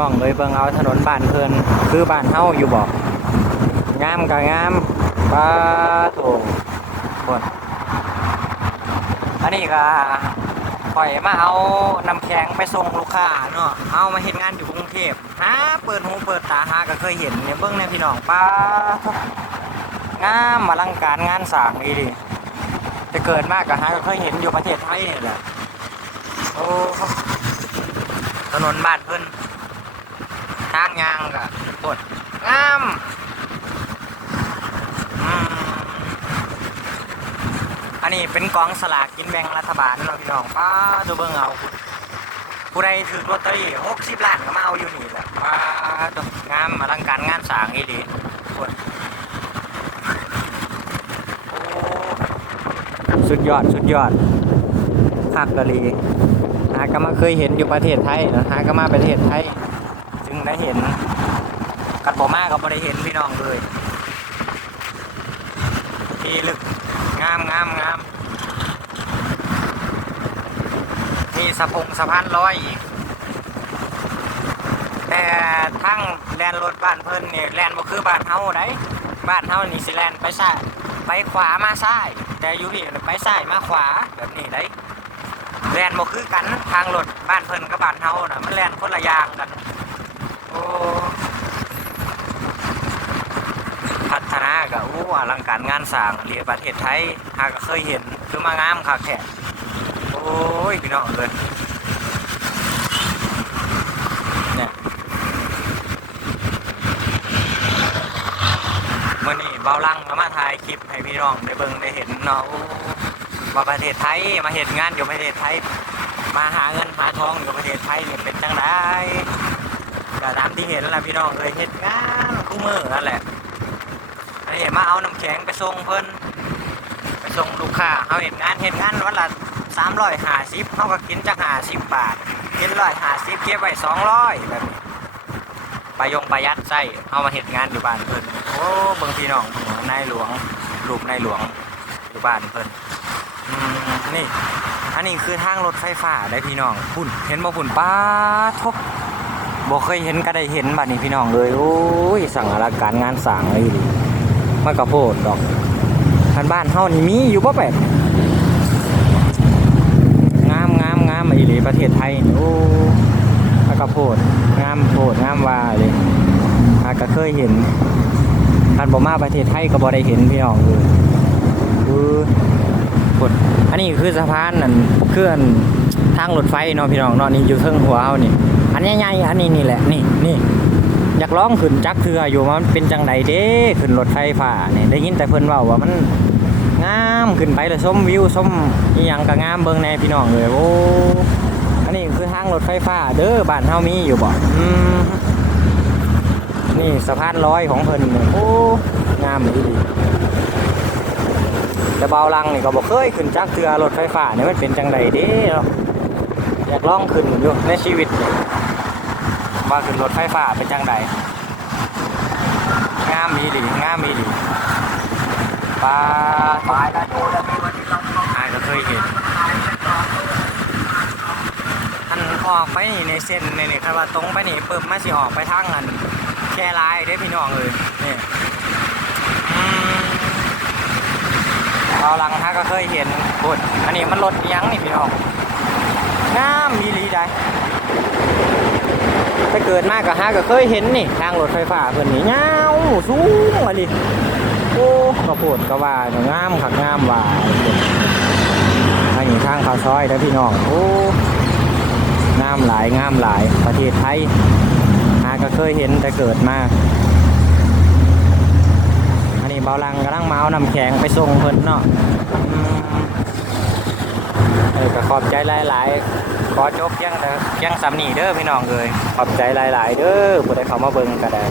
น้องเลยเบิ่งเอาถนนบ้านเพิ่นคือบ้านเฮาอยู่บ่งามก็งามป้าโถคนอันนี้ก็ข่อยมาเอาน้ำแข็งไปส่งลูกค้าเนาะเอามาเฮ็ดงานอยู่กรุงเทพหาเปิดหูเปิดตาหาก็เคยเห็นเนี่ยเบิ่งแน่พี่น้องป้างามอลังการงานสร้างอีหลีจะเกิดมากก็หาก็เคยเห็นอยู่ประเทศไทยนี่แหละโอ้ถนนบ้านเพิ่นางยางก็ปวดงามอันนี้เป็นกองสลากกินแบ่งรัฐบาลเนาพี่น้องป้าดูเบิ่งเอาผู้ใดถือลอตเตอรี่หกสิบล้านก็มาเอาอยู่นี่แหละป้าดูงามอลังการงานสร้างอีหลีปวดสุดยอด สุดยอดคักกะลีหาก็มาเคยเห็นอยู่ประเทศไทยนะหาก็มาประเทศไทย ได้เห็น กัดบ่มาก็บ่ได้เห็นพี่น้องเลยที่ลึกงามงามงามนี่สะพงสะพานลอยอีก แต่ทั้งแลนรถบ้านเพิ่นนี่แลนบ่คือบ้านเฮาได้บ้านเฮานี่สิแลนไปซ้ายไปขวามาซ้าย แต่อยู่พี่ไปซ้ายมาขวาแบบนี้ได้แลนบ่คือกันทางรถบ้านเพิ่นกับบ้านเฮาน่ะมันแลนคนละอย่างกัน พัฒนาก็อู้อลังการงานสร้างเรียประเทศไทยหากเคยเห็นคือมางามคักแท้โอ้ยพี่น้องเลยเนี่ยมื่อนี้เบาลังมาถ่ายคลิปให้พี่น้องได้เบิ่งได้เห็นเนาะมาประเทศไทยมาเห็นงานอยู่ประเทศไทย มาหาเงินหาทองอยู่ประเทศไทยเนี่ยเป็นจังได ก็ตามที่เห็นแหละพี่น้องเลยเห็นงานคู่มือนั่นแหละอันนี้มาเอาน้ำแข็งไปส่งเพิ่นไปส่งลูกค้าเขาเห็นงานเห็นงานวันละสามร้อยห้าสิบเขาก็กินจากห้าสิบบาทกินร้อยห้าสิบเก็บไว้สองร้อยแบบประยงประหยัดใส่เอามาเห็นงานอยู่บ้านเพิ่นโอ้บิ่งพี่น้องนายหลวงรูปนายหลวงอยู่บ้านเพิ่นอืมนี่อันนี้คือทางรถไฟฟ้าได้พี่น้องพุ่นเห็นบ่พุ่นป้าทบ บ่เคยเห็นก็ได้เห็นบัดนี้พี่น้องเลยโอ้ยสั่งอลังการงานสร้างเลยดิมันก็โพดดอกท่านบ้านเฮานี่มีอยู่บ่แบบงามงามงามอีหลีประเทศไทยโอ้มันก็โพดงามโพดงามว่าเลยอาก็เคยเห็นท่านบ่มาประเทศไทยก็บ่ได้เห็นพี่น้องเลยคืออันนี้คือสะพานนั่นเคลื่อน ทางรถไฟเนาะพี่น้องเนาะนี่อยู่เทิงหัวเฮานี่อันใหญ่ๆอันนี้นี่แหละนี่นี่อยากร้องขึ้นจักเทืออยู่มันเป็นจังใดเด้ขึ้นรถไฟฟ้านี่ได้ยินแต่เพิ่นเว้าว่ามันงามขึ้นไปแล้วชมวิวชมอีหยังก็งามเบิ่งแน่พี่น้องเลยโอ้อันนี้คือทางรถไฟฟ้าเด้อบ้านเฮามีอยู่บ่อืมนี่สะพานลอยของเพิ่นนี่โอ้งามดีดีแต่เบาลังนี่ก็บอกเคยขึ้นจักเทือรถไฟฟ้านี่มันเป็นจังใดเด้เนาะ อยากลองขึ้นอยู่ในชีวิตว่าขึ้นรถไฟฟ้าเป็นจังใดงามมีดีงามมีดีปลาปลาได้ดูแล้วมีวันที่ต้องอายก็เคยเห็นอันออกไปนี่ในเส้นในนี่คันว่าตรงไปนี่ปึ๊บมาสิออกไปทางอันแค่ลายเด้พี่น้องเลยนี่อืมเราหลังฮะก็เคยเห็นบุดอันนี้มันรถเอียงนี่พี่น้อง งามมีหลีได้ถ้าเกิดมากก็ฮะก็เคยเห็นนี่ ทางรถไฟฟ้าเพิ่นนี่ยาวสูงอะดิโอ้กระโพดก็ว่าเนาะงามคักงามว่าอันนี้ทางเขาซอยนะพี่น้องโอ้งามหลายงามหลายประเทศไทยฮะก็เคยเห็นแต่เกิดมาอันนี้เบาลังกำลังเมาส์นำแข็งไปส่งเพิ่นเนาะ ขอบใจหลาย ๆ ขอจบเพียงแต่เพียงสำนีเด้อพี่น้องเลยขอบใจหลาย ๆ เด้อผู้ใดเข้ามาเบิ่งก็ได้